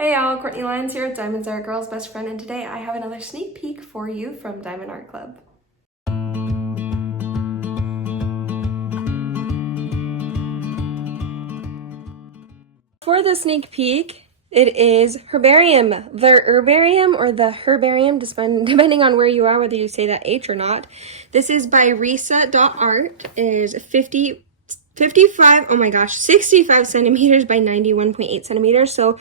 Hey y'all, Courtney Lyons here with Diamonds Are a Girl's Best Friend, and today I have another sneak peek for you from Diamond Art Club. For the sneak peek, it is Herbarium. The Herbarium or the Herbarium, depending on where you are, whether you say that H or not. This is by Resaa.art. It is 65 centimeters by 91.8 centimeters, so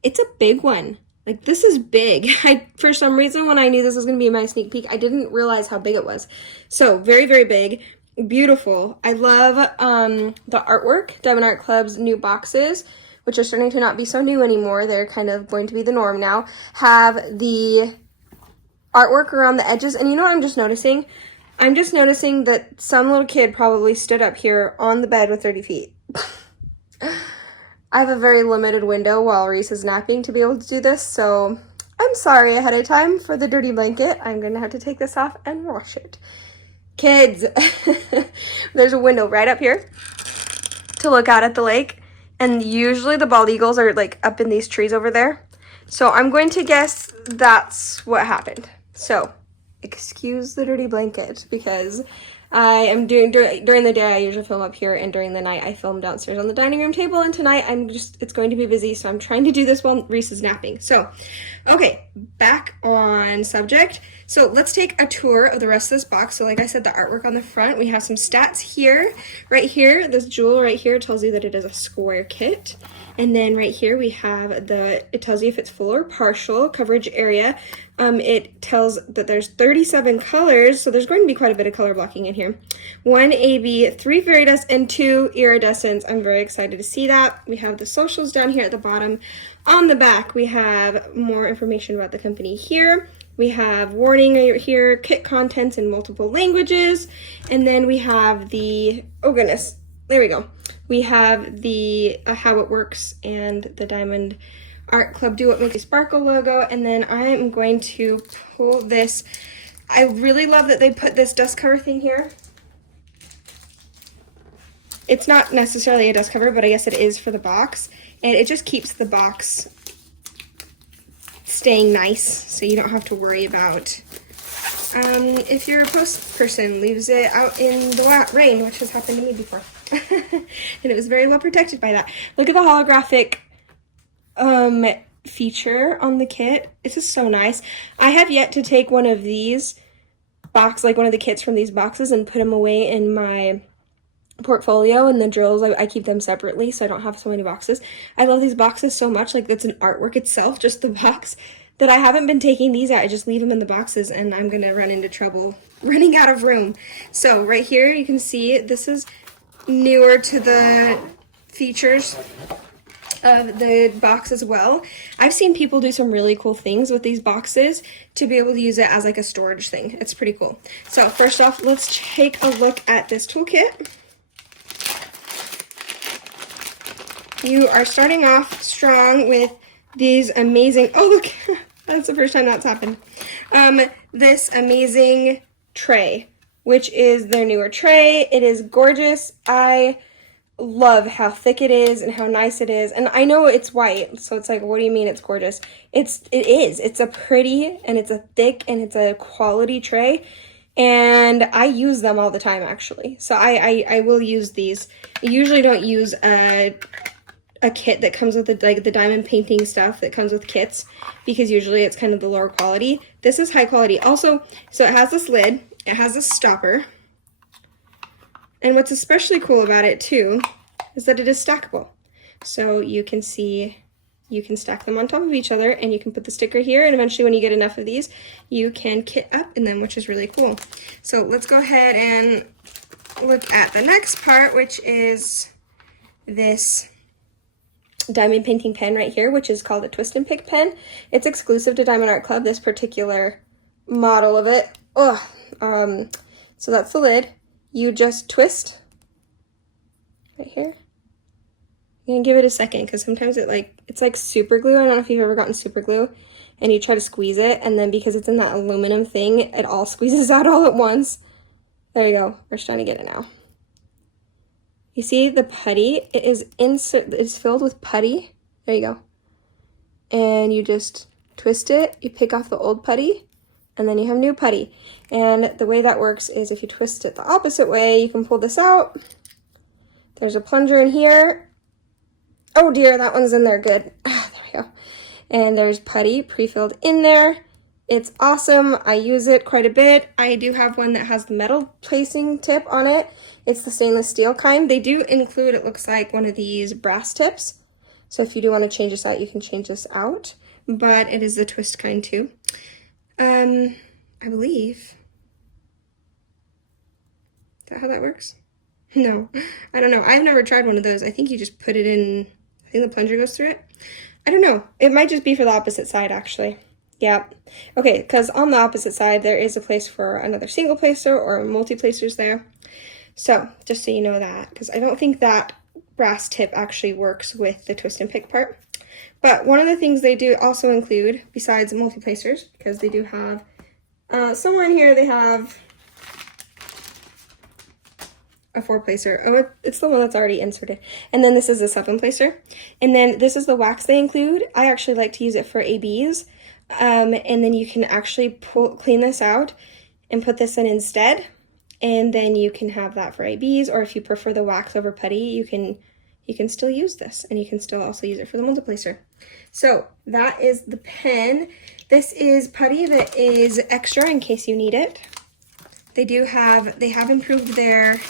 it's a big one. Like, this is big. For some reason, when I knew this was going to be my sneak peek, I didn't realize how big it was. So, very, very big. Beautiful. I love the artwork. Diamond Art Club's new boxes, which are starting to not be so new anymore. They're kind of going to be the norm now. Have the artwork around the edges. And you know what I'm just noticing? I'm just noticing that some little kid probably stood up here on the bed with 30 feet. I have a very limited window while Reese is napping to be able to do this, so I'm sorry ahead of time for the dirty blanket. I'm going to have to take this off and wash it. Kids, there's a window right up here to look out at the lake, and usually the bald eagles are like up in these trees over there. So I'm going to guess that's what happened. So excuse the dirty blanket because I am during the day I usually film up here, and during the night I film downstairs on the dining room table, and tonight it's going to be busy, so I'm trying to do this while Reese is napping. So, okay, back on subject. So let's take a tour of the rest of this box. So like I said, the artwork on the front, we have some stats here. Right here, this jewel right here tells you that it is a square kit. And then right here we have it tells you if it's full or partial coverage area. It tells that there's 37 colors, so there's going to be quite a bit of color blocking in here. 1 AB, 3 fairy dust, and 2 iridescents. I'm very excited to see that. We have the socials down here at the bottom. On the back, we have more information about the company here. We have warning right here, kit contents in multiple languages, and then we have the, oh goodness, there we go. We have the how it works and the Diamond Art Club Do What Makes You Sparkle logo, and then I am going to pull this. I really love that they put this dust cover thing here. It's not necessarily a dust cover, but I guess it is for the box, and it just keeps the box staying nice, so you don't have to worry about if your post person leaves it out in the rain, which has happened to me before. And it was very well protected by that. Look at the holographic feature on the kit. This is so nice. I have yet to take one of these like one of the kits from these boxes and put them away in my portfolio, and the drills, I keep them separately so I don't have so many boxes. I love these boxes so much. Like, that's an artwork itself, just the box, that I haven't been taking these out. I just leave them in the boxes, and I'm gonna run into trouble running out of room. So right here you can see this is newer to the features of the box as well. I've seen people do some really cool things with these boxes to be able to use it as like a storage thing. It's pretty cool. So first off, let's take a look at this toolkit. You are starting off strong with these amazing, oh look, that's the first time that's happened. This amazing tray, which is their newer tray. It is gorgeous. I love how thick it is and how nice it is. And I know it's white, so it's like, what do you mean it's gorgeous? It is. It's a pretty, and it's a thick, and it's a quality tray. And I use them all the time, actually. So I will use these. I usually don't use a kit that comes with the diamond painting stuff that comes with kits, because usually it's kind of the lower quality. This is high quality. Also, so it has this lid, it has a stopper, and what's especially cool about it too is that it is stackable. So you can see, you can stack them on top of each other, and you can put the sticker here, and eventually when you get enough of these, you can kit up in them, which is really cool. So let's go ahead and look at the next part, which is this diamond painting pen right here, which is called a twist and pick pen. It's exclusive to Diamond Art Club, this particular model of it. So that's the lid. You just twist right here. I'm gonna give it a second because sometimes it's like super glue. I don't know if you've ever gotten super glue and you try to squeeze it, and then because it's in that aluminum thing, it all squeezes out all at once. There you go. We're trying to get it now. You see the putty? It is filled with putty. There you go. and you just twist it, you pick off the old putty, and then you have new putty. And the way that works is if you twist it the opposite way, you can pull this out. There's a plunger in here. Oh dear, that one's in there good. Ah, there we go. And there's putty pre-filled in there. It's awesome. I use it quite a bit. I do have one that has the metal placing tip on it. It's the stainless steel kind. They do include, it looks like, one of these brass tips. So if you do want to change this out, you can change this out. But it is the twist kind too. I believe. Is that how that works? No, I don't know. I've never tried one of those. I think you just put it in, I think the plunger goes through it. I don't know. It might just be for the opposite side, actually. Yeah. Okay, because on the opposite side, there is a place for another single placer or multi-placers there. So, just so you know that, because I don't think that brass tip actually works with the twist and pick part. But one of the things they do also include, besides multi-placers, because they do have, somewhere in here they have a 4-placer. Oh, it's the one that's already inserted. And then this is a 7-placer. And then this is the wax they include. I actually like to use it for ABs. And then you can actually clean this out and put this in instead. And then you can have that for ABs, or if you prefer the wax over putty, you can still use this, and you can still also use it for the multiplacer. So that is the pen. This is putty that is extra in case you need it. They have improved their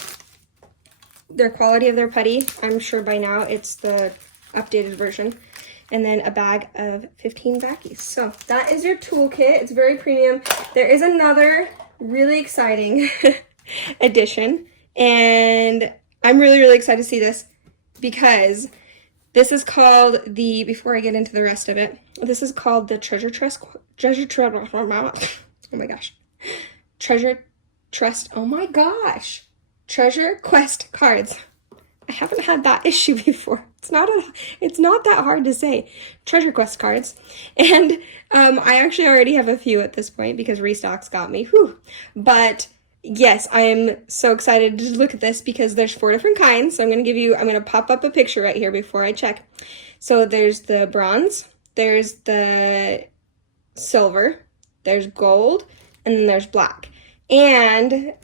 quality of their putty. I'm sure by now it's the updated version. And then a bag of 15 backies. So that is your toolkit. It's very premium. There is another really exciting addition, and I'm really, really excited to see this because this is called the, before I get into the rest of it, this is called the Treasure Trust, Treasure Quest cards. I haven't had that issue before. It's not that hard to say. Treasure Quest cards. And I actually already have a few at this point because restocks got me. Whew. But yes, I am so excited to look at this because there's 4 different kinds. So I'm going to pop up a picture right here before I check. So there's the bronze, there's the silver, there's gold, and then there's black. And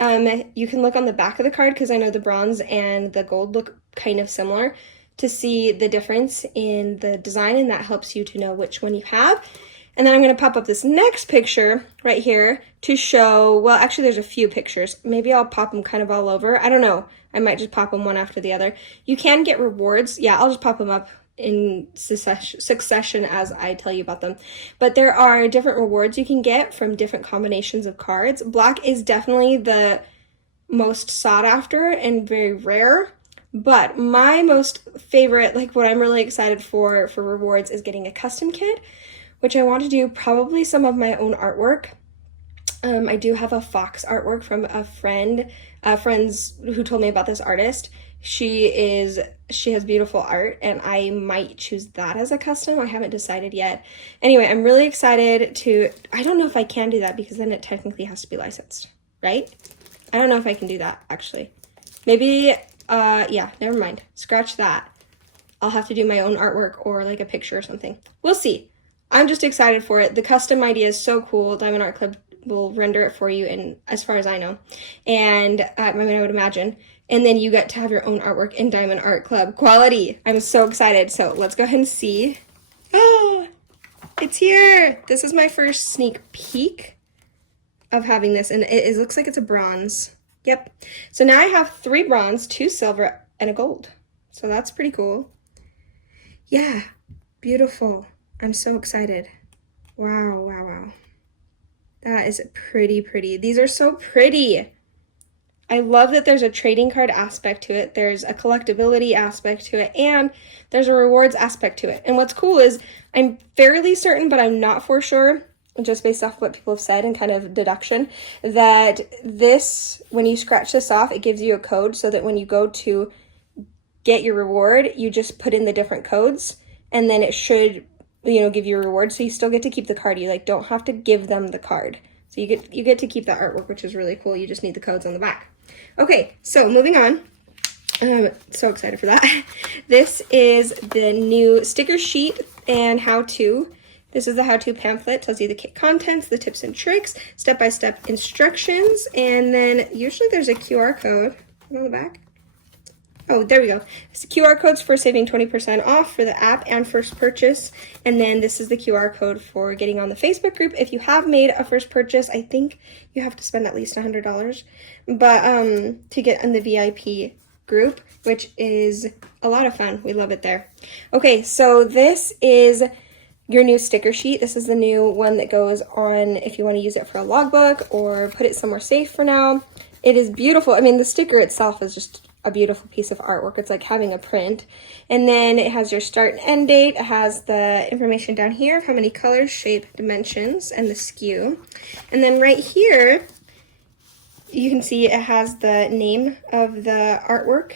you can look on the back of the card because I know the bronze and the gold look kind of similar to see the difference in the design, and that helps you to know which one you have. And then I'm going to pop up this next picture right here to show, well, actually there's a few pictures. Maybe I'll pop them kind of all over. I don't know. I might just pop them one after the other. You can get rewards. Yeah, I'll just pop them up in succession as I tell you about them. But there are different rewards you can get from different combinations of cards. Black is definitely the most sought after and very rare. But my most favorite, like what I'm really excited for rewards, is getting a custom kit, which I want to do probably some of my own artwork. I do have a fox artwork from a friends who told me about this artist. She has beautiful art, and I might choose that as a custom. I haven't decided yet. Anyway, I'm really excited to, I don't know if I can do that because then it technically has to be licensed, right? I don't know if I can do that, actually. Maybe, yeah, never mind. Scratch that. I'll have to do my own artwork or like a picture or something. We'll see. I'm just excited for it. The custom idea is so cool. Diamond Art Club will render it for you, and as far as I know, and I would imagine. And then you get to have your own artwork in Diamond Art Club quality. I'm so excited. So let's go ahead and see. Oh, it's here. This is my first sneak peek of having this, and it looks like it's a bronze. Yep. So now I have 3 bronze, 2 silver, and a gold. So that's pretty cool. Yeah, beautiful. I'm so excited. Wow, wow, wow. That is pretty, pretty. These are so pretty. I love that there's a trading card aspect to it. There's a collectability aspect to it, and there's a rewards aspect to it. And what's cool is I'm fairly certain, but I'm not for sure, just based off what people have said and kind of deduction, that this, when you scratch this off, it gives you a code so that when you go to get your reward, you just put in the different codes, and then it should, you know, give you a reward. So you still get to keep the card. You like don't have to give them the card. So you get to keep that artwork, which is really cool. You just need the codes on the back. Okay, so moving on. I'm so excited for that. This is the new sticker sheet and how-to. This is the how-to pamphlet, tells you the kit contents, the tips and tricks, step-by-step instructions, and then usually there's a QR code on the back. Oh, there we go. It's QR codes for saving 20% off for the app and first purchase. And then this is the QR code for getting on the Facebook group. If you have made a first purchase, I think you have to spend at least $100, but to get in the VIP group, which is a lot of fun. We love it there. Okay, so this is your new sticker sheet. This is the new one that goes on if you want to use it for a logbook or put it somewhere safe for now. It is beautiful. I mean, the sticker itself is just a beautiful piece of artwork. It's like having a print. And then it has your start and end date. It has the information down here of how many colors, shape, dimensions, and the SKU. And then right here, you can see it has the name of the artwork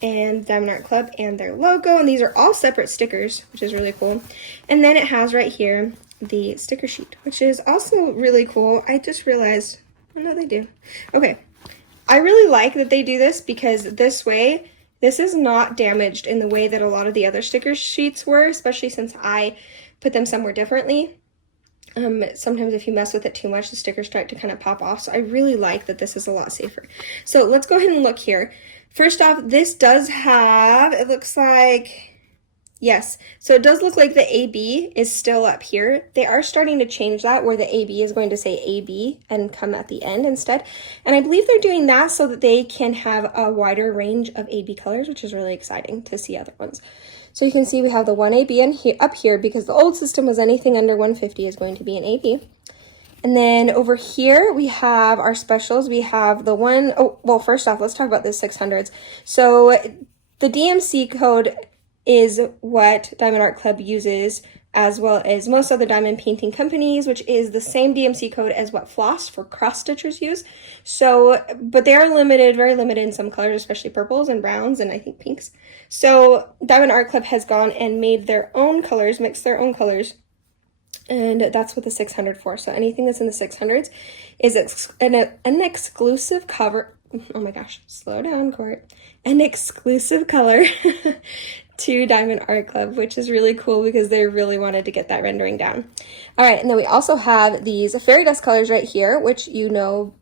and Diamond Art Club and their logo, and these are all separate stickers, which is really cool. And then it has right here the sticker sheet, which is also really cool. I just realized, oh no, they do. Okay, I really like that they do this because this way, this is not damaged in the way that a lot of the other sticker sheets were, especially since I put them somewhere differently. Sometimes if you mess with it too much, the stickers start to kind of pop off. So I really like that this is a lot safer. So let's go ahead and look here. First off, this does have, it looks like, yes. So it does look like the AB is still up here. They are starting to change that where the AB is going to say AB and come at the end instead. And I believe they're doing that so that they can have a wider range of AB colors, which is really exciting to see other ones. So you can see we have the 1AB in here, up here because the old system was anything under 150 is going to be an AB. And then over here, we have our specials. We have the one, oh, well, first off, let's talk about the 600s. So the DMC code is what Diamond Art Club uses, as well as most other diamond painting companies, which is the same DMC code as what floss for cross stitchers use. So, but they are limited, very limited in some colors, especially purples and browns and I think pinks. So Diamond Art Club has gone and made their own colors, mixed their own colors. And that's what the 600 for. So anything that's in the 600s is an exclusive cover. Oh my gosh, slow down, Court. An exclusive color to Diamond Art Club, which is really cool because they really wanted to get that rendering down. All right, and then we also have these fairy dust colors right here, which you know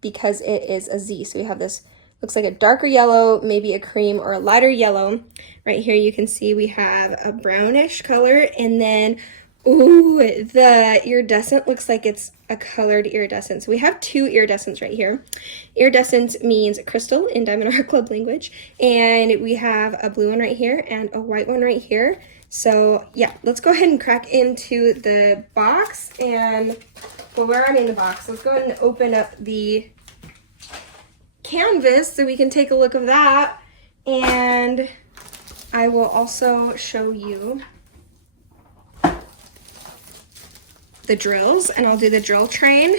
because it is a Z. So we have this, looks like a darker yellow, maybe a cream or a lighter yellow. Right here you can see we have a brownish color, and then ooh, the iridescent looks like it's a colored iridescent. So we have two iridescents right here. Iridescent means crystal in Diamond Art Club language. And we have a blue one right here and a white one right here. So yeah, let's go ahead and crack into the box. And, well, where am I in the box? Let's go ahead and open up the canvas so we can take a look of that. And I will also show you the drills, and I'll do the drill train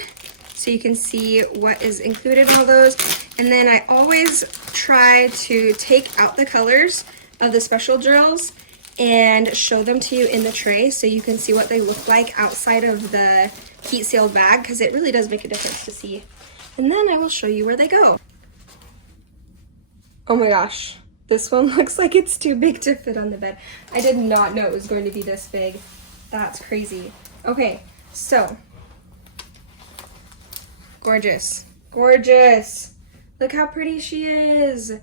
so you can see what is included in all those. And then I always try to take out the colors of the special drills and show them to you in the tray so you can see what they look like outside of the heat sealed bag, because it really does make a difference to see. And then I will show you where they go. Oh my gosh, this one looks like it's too big to fit on the bed. I did not know it was going to be this big. That's crazy. Okay. So, gorgeous, gorgeous. Look how pretty she is.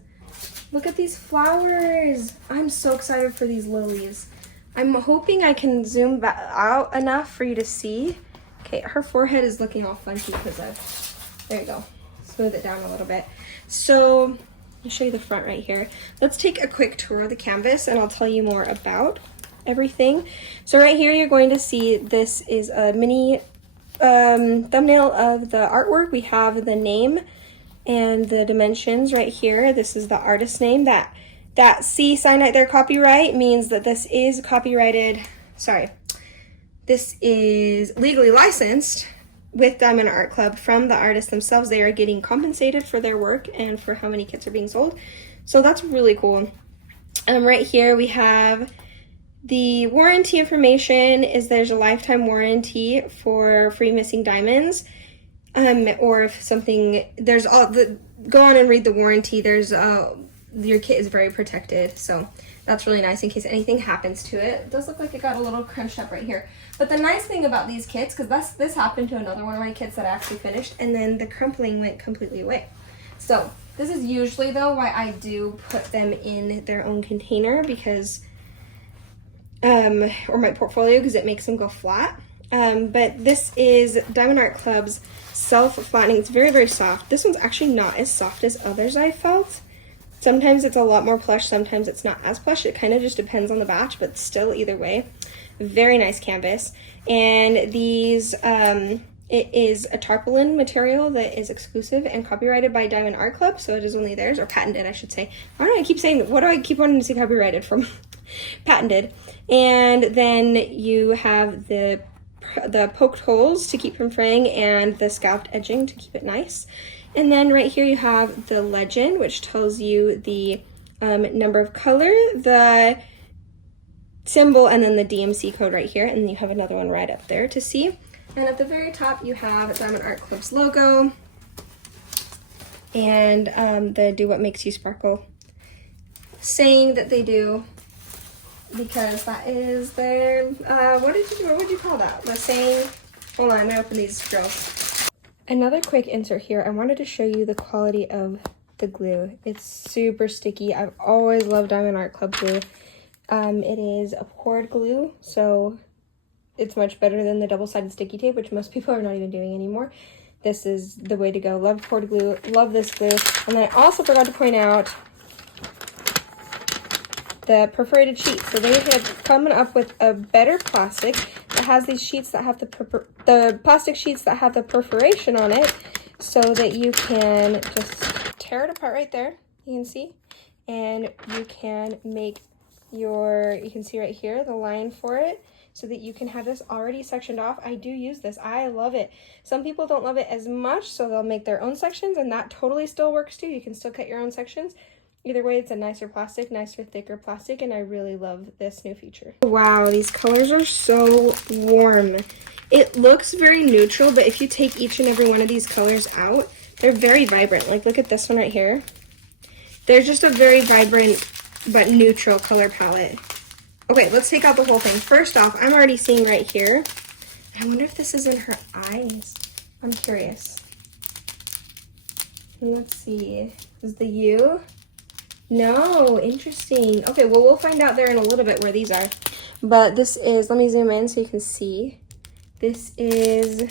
Look at these flowers. I'm so excited for these lilies. I'm hoping I can zoom out enough for you to see. Okay, her forehead is looking all funky because of, there you go. Smooth it down a little bit. So, I'll show you the front right here. Let's take a quick tour of the canvas and I'll tell you more about everything. So right here you're going to see this is a mini thumbnail of the artwork. We have the name and the dimensions right here. This is the artist name. That C sign right there, copyright, means that this is copyrighted, sorry, this is legally licensed with Diamond Art Club from the artists themselves. They are getting compensated for their work and for how many kits are being sold. So that's really cool. Right here we have the warranty information. Is there's a lifetime warranty for free missing diamonds, or if something, there's all the, go on and read the warranty. There's your kit is very protected, so That's really nice in case anything happens to it. It does look like it got a little crunched up right here. But the nice thing about these kits, because this happened to another one of my kits that I actually finished, and then the crumpling went completely away. So this is usually, though, why I do put them in their own container, because, or my portfolio, because it makes them go flat. But this is Diamond Art Club's self-flattening. It's very, very soft. This one's actually not as soft as others I felt. Sometimes it's a lot more plush, sometimes it's not as plush. It kind of just depends on the batch, but still, either way, very nice canvas. And these, it is a tarpaulin material that is exclusive and copyrighted by Diamond Art Club, so it is only theirs, or patented, I should say. Why do I keep saying, what do I keep wanting to say copyrighted from? Patented. And then you have the poked holes to keep from fraying and the scalped edging to keep it nice. And then right here you have the legend, which tells you the number of color, the symbol, and then the DMC code right here. And then you have another one right up there to see. And at the very top you have Diamond Art Club's logo and the Do What Makes You Sparkle saying that they do, because that is their, what would you call that? The saying. Hold on, I'm gonna open these drills. Another quick insert here. I wanted to show you the quality of the glue. It's super sticky. I've always loved Diamond Art Club glue. It is a poured glue, so it's much better than the double-sided sticky tape, which most people are not even doing anymore. This is the way to go. Love poured glue, love this glue. And then I also forgot to point out the perforated sheets. So they have come up with a better plastic that has these sheets that have the plastic sheets that have the perforation on it, so that you can just tear it apart right there. You can see, and you can make your, you can see right here the line for it, so that you can have this already sectioned off. I do use this. I love it. Some people don't love it as much, so they'll make their own sections, and that totally still works too. You can still cut your own sections. Either way, it's a nicer plastic, nicer, thicker plastic, and I really love this new feature. Wow, these colors are so warm. It looks very neutral, but if you take each and every one of these colors out, they're very vibrant. Like, look at this one right here. There's just a very vibrant but neutral color palette. Okay, let's take out the whole thing. First off, I'm already seeing right here. I wonder if this is in her eyes. I'm curious. Let's see. Is the U? No, interesting. Okay, well, we'll find out there in a little bit where these are. But this is, let me zoom in so you can see. This is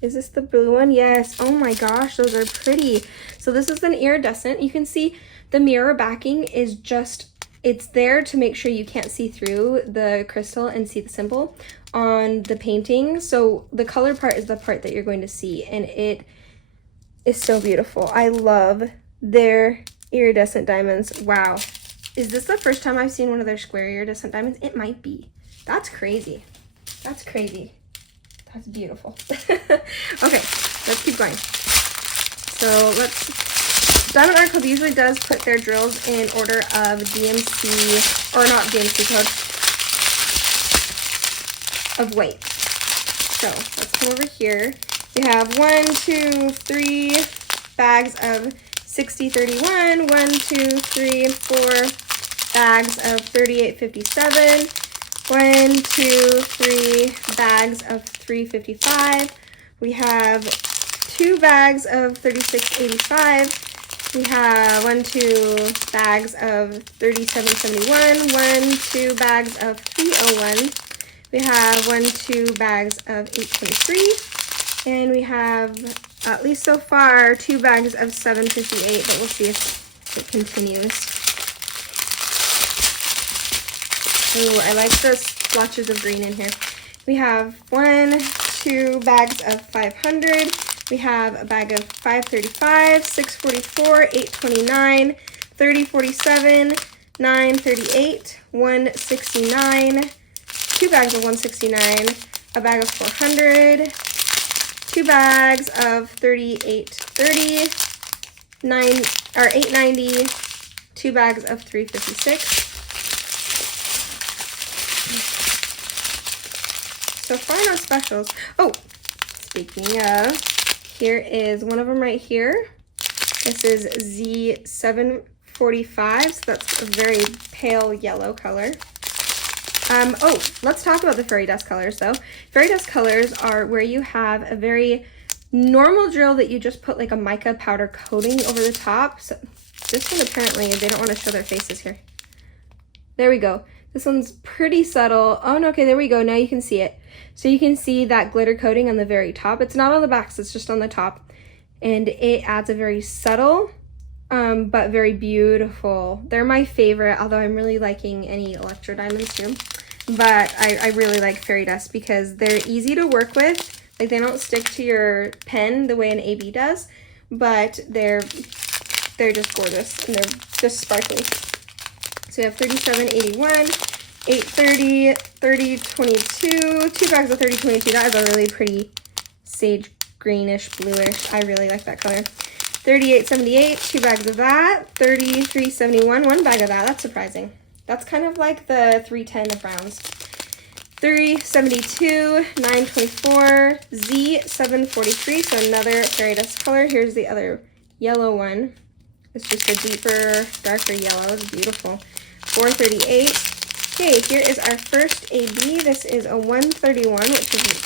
this the blue one? Yes. Oh my gosh, those are pretty. So this is an iridescent. You can see the mirror backing is just, it's there to make sure you can't see through the crystal and see the symbol on the painting. So the color part is the part that you're going to see, and it is so beautiful. I love their iridescent diamonds. Wow. Is this the first time I've seen one of their square iridescent diamonds? It might be. That's crazy. That's crazy. That's beautiful. Okay, let's keep going. So Diamond Art Club usually does put their drills in order of DMC, or not DMC code, of weight. So let's come over here. We have 1, 2, 3 bags of 6031, 1, 2, 3, 4 bags of 3857, 1, 2, 3 bags of 355. We have 2 bags of 3685. We have 1, 2 bags of 3771, 1, 2 bags of 301. We have 1, 2 bags of 823, and we have, at least so far, 2 bags of 758, but we'll see if it continues. Ooh, I like the splotches of green in here. We have 1, 2 bags of 500. We have a bag of 535, 644, 829, 3047, 938, 169, 2 bags of 169, a bag of 400, 2 bags of 3830, 890, 2 bags of 356. So far, no specials. Oh, speaking of, here is one of them right here. This is Z7 45, so that's a very pale yellow color. Oh, let's talk about the fairy dust colors though. Fairy dust colors are where you have a very normal drill that you just put like a mica powder coating over the top. So this one apparently, they don't want to show their faces here. There we go. This one's pretty subtle. Oh no, okay, there we go. Now you can see it. So you can see that glitter coating on the very top. It's not on the backs, it's just on the top. And it adds a very subtle, but very beautiful. They're my favorite, although I'm really liking any electro diamonds too. But I really like fairy dust because they're easy to work with. Like they don't stick to your pen the way an AB does, but they're just gorgeous and they're just sparkly. So we have 3781, 830, 3022, 2 bags of 3022. That is a really pretty sage greenish bluish. I really like that color. 3878, 2 bags of that. 3371, 1 bag of that. That's surprising. That's kind of like the 310 of browns. 372, 924, Z743, so another fairy dust color. Here's the other yellow one. It's just a deeper, darker yellow. It's beautiful. 438. Okay, here is our first AB. This is a 131, which is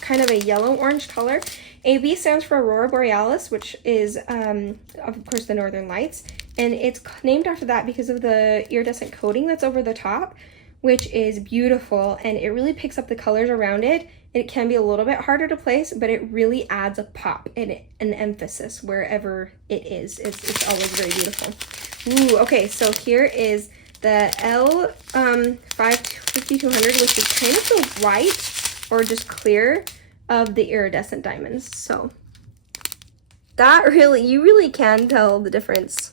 kind of a yellow-orange color. AB stands for Aurora Borealis, which is, of course, the Northern Lights. And it's named after that because of the iridescent coating that's over the top, which is beautiful. And it really picks up the colors around it. It can be a little bit harder to place, but it really adds a pop and an emphasis wherever it is. It's always very beautiful. Ooh, okay, so here is the L5200, which is kind of the white or just clear of the iridescent diamonds. So that really, you really can tell the difference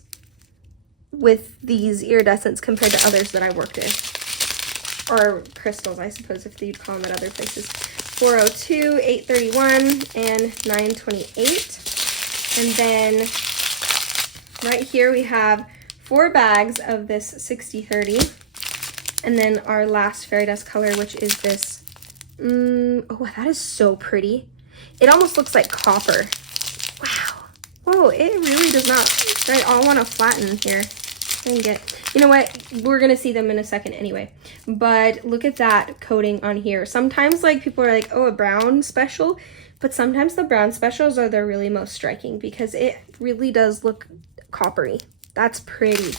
with these iridescents compared to others that I worked with, or crystals, I suppose, if you'd call them at other places. 402, 831, and 928. And then right here we have 4 bags of this 6030, and then our last fairy dust color, which is this. Oh, that is so pretty. It almost looks like copper. Wow. Whoa, it really does not. I all want to flatten here. You know what? We're gonna see them in a second anyway. But look at that coating on here. Sometimes like people are like, oh, a brown special, but sometimes the brown specials are the really most striking because it really does look coppery. That's pretty.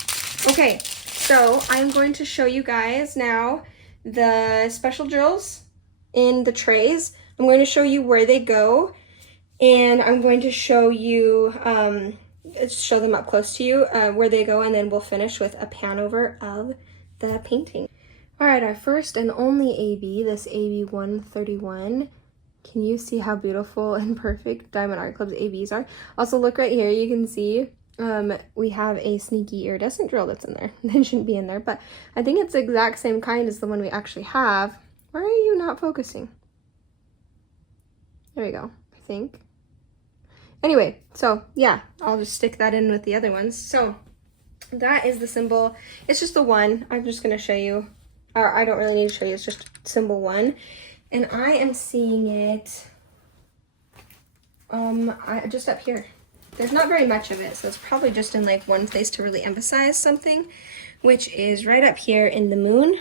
Okay, so I'm going to show you guys now the special drills in the trays. I'm going to show you where they go, and I'm going to show you show them up close to you where they go, and then we'll finish with a Panover of the painting. All right, our first and only AB, this AB 131. Can you see how beautiful and perfect Diamond Art Club's ABs are? Also, look right here, you can see we have a sneaky iridescent drill that's in there. It shouldn't be in there, but I think it's the exact same kind as the one we actually have. Why are you not focusing? There we go, I think. Anyway, so yeah, I'll just stick that in with the other ones. So that is the symbol. It's just the one. I'm just going to show you, or I don't really need to show you. It's just symbol 1. And I am seeing it just up here. There's not very much of it, so it's probably just in like one place to really emphasize something, which is right up here in the moon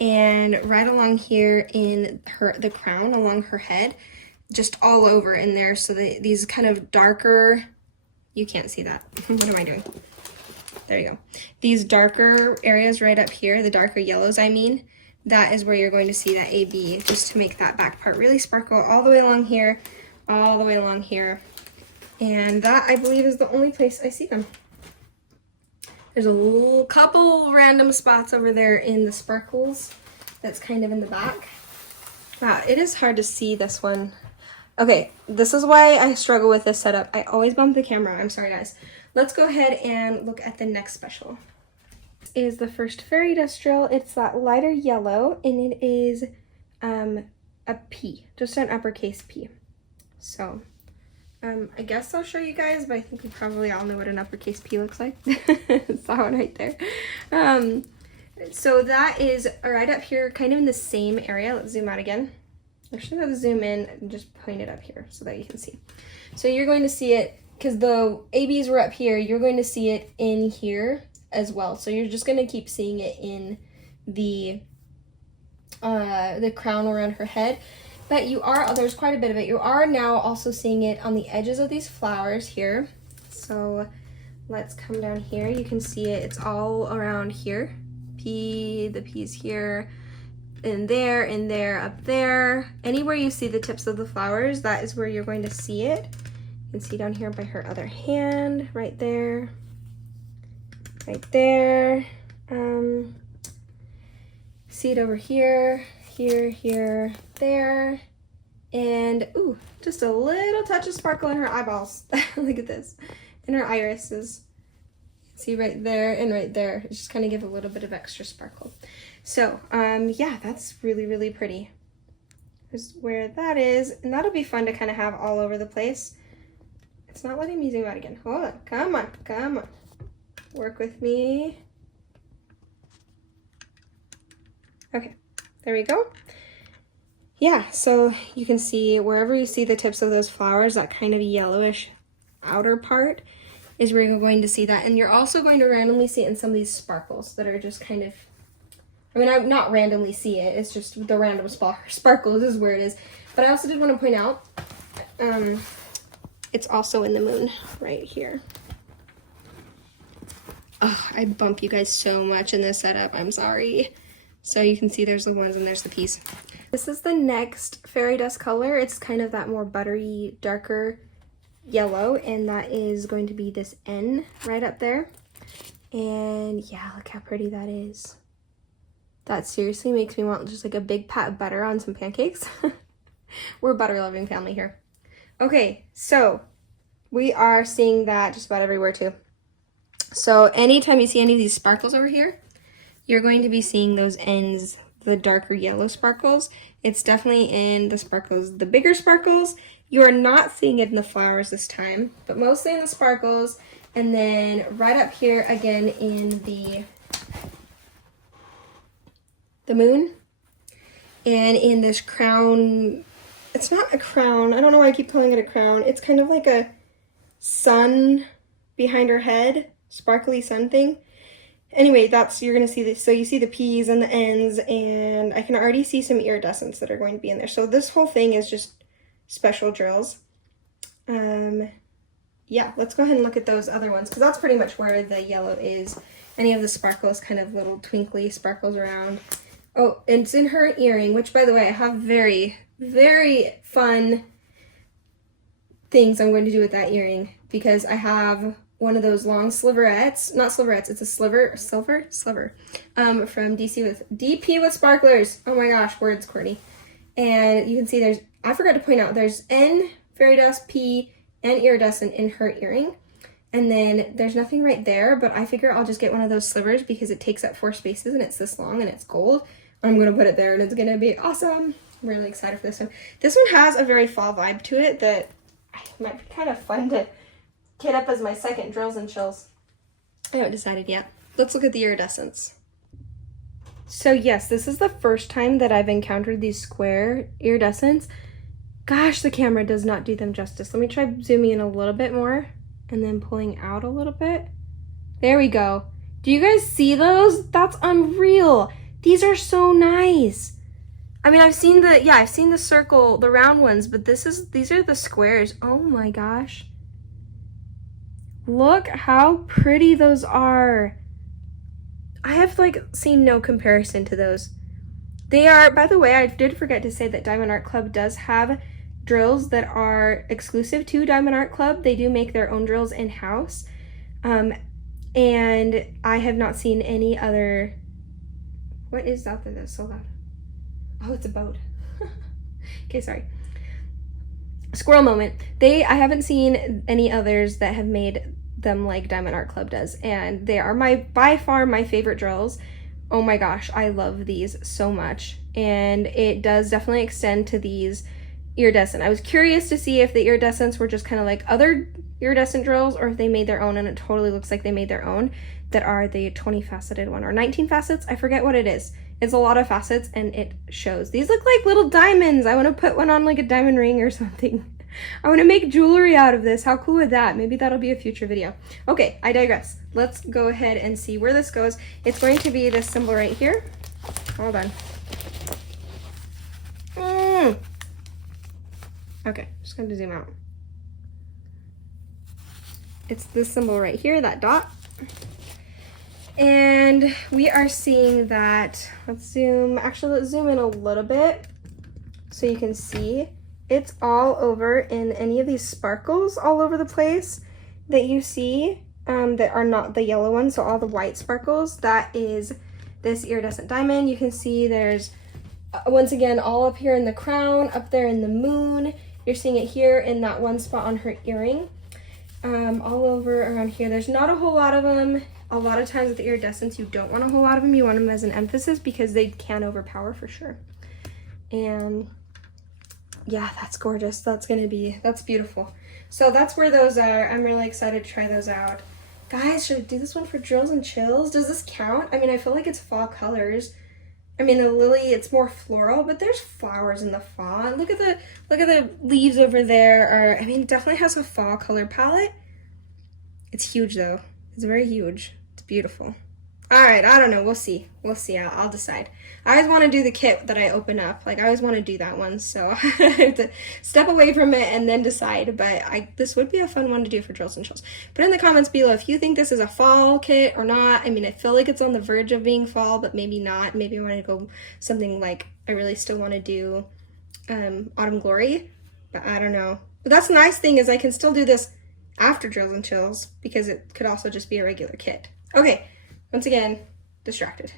and right along here in the crown along her head. Just all over in there, so these kind of darker, you can't see that. What am I doing? There you go. These darker areas right up here, the darker yellows I mean, that is where you're going to see that AB, just to make that back part really sparkle all the way along here, all the way along here. And that, I believe, is the only place I see them. There's a little couple random spots over there in the sparkles that's kind of in the back. Wow, it is hard to see this one. Okay, this is why I struggle with this setup. I always bump the camera. I'm sorry, guys. Let's go ahead and look at the next special. This is the first fairy dust drill. It's that lighter yellow, and it is a P, just an uppercase P. So, I guess I'll show you guys, but I think you probably all know what an uppercase P looks like. It's that one right there. So that is right up here, kind of in the same area. Let's zoom out again. Actually, let's zoom in and just point it up here so that you can see. So you're going to see it because the ABs were up here, you're going to see it in here as well. So you're just going to keep seeing it in the crown around her head. But there's quite a bit of it. You are now also seeing it on the edges of these flowers here. So let's come down here. You can see it. It's all around here. The P's here, in there, up there. Anywhere you see the tips of the flowers, that is where you're going to see it. You can see down here by her other hand, right there, right there. See it over here, here, there. And, ooh, just a little touch of sparkle in her eyeballs. Look at this. In her irises. See right there and right there. Just kind of give a little bit of extra sparkle. So, yeah, that's really, really pretty. Here's where that is. And that'll be fun to kind of have all over the place. It's not letting me zoom out again. Hold on. Come on. Come on. Work with me. Okay. There we go. Yeah, so you can see wherever you see the tips of those flowers, that kind of yellowish outer part is where you're going to see that. And you're also going to randomly see it in some of these sparkles that are just kind of, I mean, I not randomly see it, it's just the random sparkles is where it is. But I also did want to point out, it's also in the moon right here. Oh, I bump you guys so much in this setup, I'm sorry. So you can see there's the ones and there's the P's. This is the next fairy dust color. It's kind of that more buttery, darker yellow, and that is going to be this N right up there. And yeah, look how pretty that is. That seriously makes me want just like a big pat of butter on some pancakes. We're a butter loving family here. Okay, so we are seeing that just about everywhere too. So anytime you see any of these sparkles over here, you're going to be seeing those N's, the darker yellow sparkles. It's definitely in the sparkles, the bigger sparkles. You are not seeing it in the flowers this time, but mostly in the sparkles. And then right up here again in the moon. And in this crown, it's not a crown. I don't know why I keep calling it a crown. It's kind of like a sun behind her head, sparkly sun thing. Anyway, you're going to see this. So you see the P's and the N's, and I can already see some iridescents that are going to be in there. So this whole thing is just special drills. Yeah, let's go ahead and look at those other ones, because that's pretty much where the yellow is. Any of the sparkles, kind of little twinkly sparkles around. Oh, and it's in her earring, which, by the way, I have very, very fun things I'm going to do with that earring, because I have one of those long sliverettes, not sliverettes, it's a sliver, from DP with Sparklers. Oh my gosh, words, Courtney. And you can see I forgot to point out, there's N, fairy dust, P, and iridescent in her earring. And then there's nothing right there, but I figure I'll just get one of those slivers because it takes up 4 spaces and it's this long and it's gold. I'm gonna put it there and it's gonna be awesome. I'm really excited for this one. This one has a very fall vibe to it that might be kind of fun to kit up as my second drills and chills. I haven't decided yet. Let's look at the iridescents. So yes, this is the first time that I've encountered these square iridescents. Gosh, the camera does not do them justice. Let me try zooming in a little bit more and then pulling out a little bit. There we go. Do you guys see those? That's unreal. These are so nice. I mean, I've seen the circle, the round ones, but these are the squares. Oh my gosh. Look how pretty those are. I have seen no comparison to those. They are, by the way, I did forget to say that Diamond Art Club does have drills that are exclusive to Diamond Art Club. They do make their own drills in-house. And I have not seen any other. What is out there that's so loud? Oh, it's a boat. Okay, sorry. Squirrel moment. I haven't seen any others that have made them like Diamond Art Club does, and they are by far my favorite drills. Oh my gosh, I love these so much, and it does definitely extend to these iridescent. I was curious to see if the iridescents were just kind of like other iridescent drills or if they made their own, and it totally looks like they made their own, that are the 20 faceted one or 19 facets. I forget what it is. It's a lot of facets and it shows. These look like little diamonds. I want to put one on like a diamond ring or something. I want to make jewelry out of this. How cool would that? Maybe that'll be a future video. Okay, I digress. Let's go ahead and see where this goes. It's going to be this symbol right here. Hold on. Okay, just going to zoom out. It's this symbol right here, that dot. And we are seeing that, let's zoom in a little bit so you can see. It's all over in any of these sparkles all over the place that you see that are not the yellow ones, so all the white sparkles, that is this iridescent diamond. You can see there's, once again, all up here in the crown, up there in the moon. You're seeing it here in that one spot on her earring. All over around here. There's not a whole lot of them. A lot of times with the iridescents, you don't want a whole lot of them. You want them as an emphasis because they can overpower for sure. And yeah, that's gorgeous. That's beautiful. So that's where those are. I'm really excited to try those out. Guys, should I do this one for drills and chills? Does this count? I mean, I feel like it's fall colors. I mean, the lily, it's more floral, but there's flowers in the fall. Look at the leaves over there. I mean, it definitely has a fall color palette. It's huge though. It's very huge. It's beautiful. All right, I don't know. We'll see. I'll decide. I always want to do the kit that I open up. Like, I always want to do that one, so I have to step away from it and then decide. But this would be a fun one to do for drills and chills. Put in the comments below if you think this is a fall kit or not. I mean, I feel like it's on the verge of being fall, but maybe not. Maybe I want to go something like, I really still want to do Autumn Glory, but I don't know. But that's the nice thing is I can still do this after drills and chills because it could also just be a regular kit. Okay. Once again, distracted.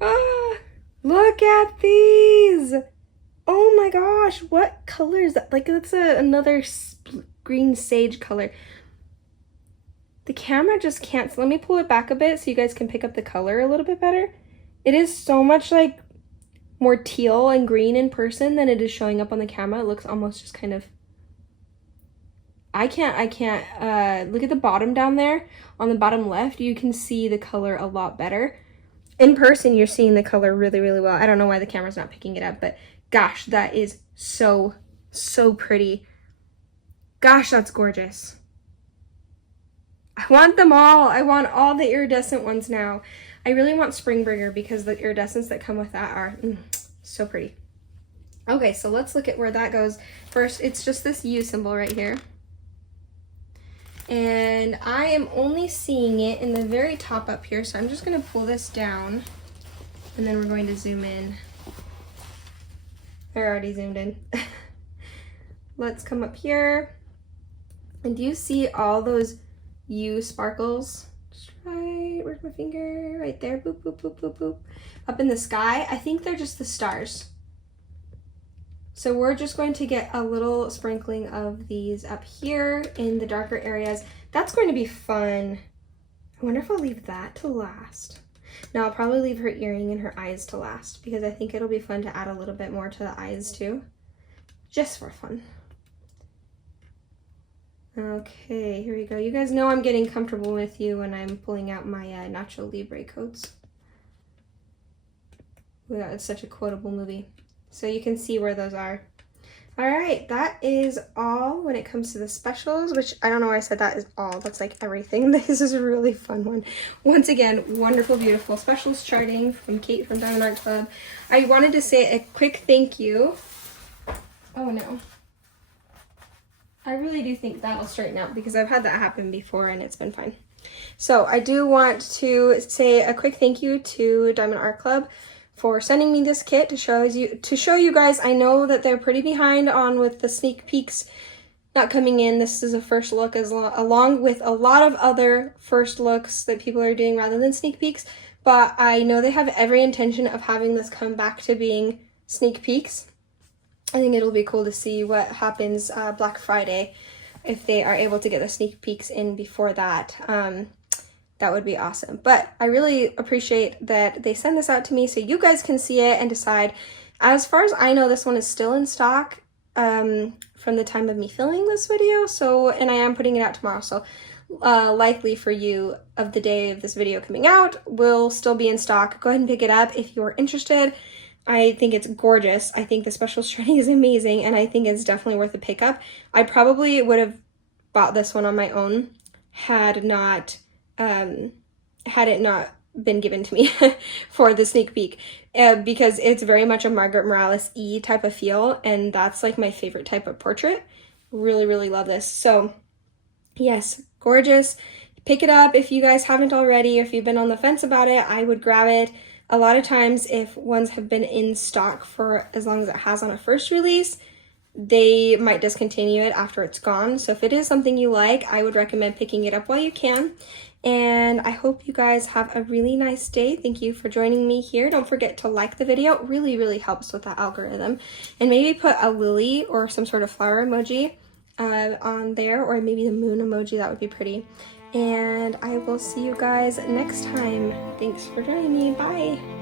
Ah, look at these. Oh my gosh, what color is that? Like, that's another green sage color. The camera just can't, so let me pull it back a bit so you guys can pick up the color a little bit better. It is so much like more teal and green in person than it is showing up on the camera. It looks almost just kind of, I can't, look at the bottom down there. On the bottom left, you can see the color a lot better. In person, you're seeing the color really, really well. I don't know why the camera's not picking it up, but gosh, that is so, so pretty. Gosh, that's gorgeous. I want them all. I want all the iridescent ones now. I really want Springbringer because the iridescents that come with that are so pretty. Okay, so let's look at where that goes. First, it's just this U symbol right here. And I am only seeing it in the very top up here, so I'm just going to pull this down and then we're going to zoom in. I already zoomed in. Let's come up here. And do you see all those U sparkles? Just right, where's my finger? Right there, boop, boop, boop, boop, boop. Up in the sky. I think they're just the stars. So we're just going to get a little sprinkling of these up here in the darker areas. That's going to be fun. I wonder if I'll leave that to last. No, I'll probably leave her earring and her eyes to last because I think it'll be fun to add a little bit more to the eyes too. Just for fun. Okay, here we go. You guys know I'm getting comfortable with you when I'm pulling out my Nacho Libre codes. Wow, it's such a quotable movie. So you can see where those are. All right, that is all when it comes to the specials, which I don't know why I said that is all. That's like everything. This is a really fun one. Once again, wonderful, beautiful specials charting from Kate from Diamond Art Club. I wanted to say a quick thank you. Oh no. I really do think that'll straighten out because I've had that happen before and it's been fine. So I do want to say a quick thank you to Diamond Art Club for sending me this kit to show you guys. I know that they're pretty behind on with the sneak peeks not coming in. This is a first look along with a lot of other first looks that people are doing rather than sneak peeks, but I know they have every intention of having this come back to being sneak peeks. I think it'll be cool to see what happens Black Friday if they are able to get the sneak peeks in before that. That would be awesome. But I really appreciate that they send this out to me so you guys can see it and decide. As far as I know, this one is still in stock from the time of me filming this video. So, and I am putting it out tomorrow. So likely for you of the day of this video coming out will still be in stock. Go ahead and pick it up if you're interested. I think it's gorgeous. I think the special shredding is amazing, and I think it's definitely worth a pickup. I probably would have bought this one on my own had it not been given to me for the sneak peek, because it's very much a Margaret Morales-y type of feel, and that's like my favorite type of portrait. Really, really love this. So yes, gorgeous. Pick it up if you guys haven't already. If you've been on the fence about it, I would grab it. A lot of times if ones have been in stock for as long as it has on a first release, they might discontinue it after it's gone. So if it is something you like, I would recommend picking it up while you can. And I hope you guys have a really nice day. Thank you for joining me here. Don't forget to like the video. It really, really helps with that algorithm. And maybe put a lily or some sort of flower emoji on there, or maybe the moon emoji. That would be pretty. And I will see you guys next time. Thanks for joining me. Bye.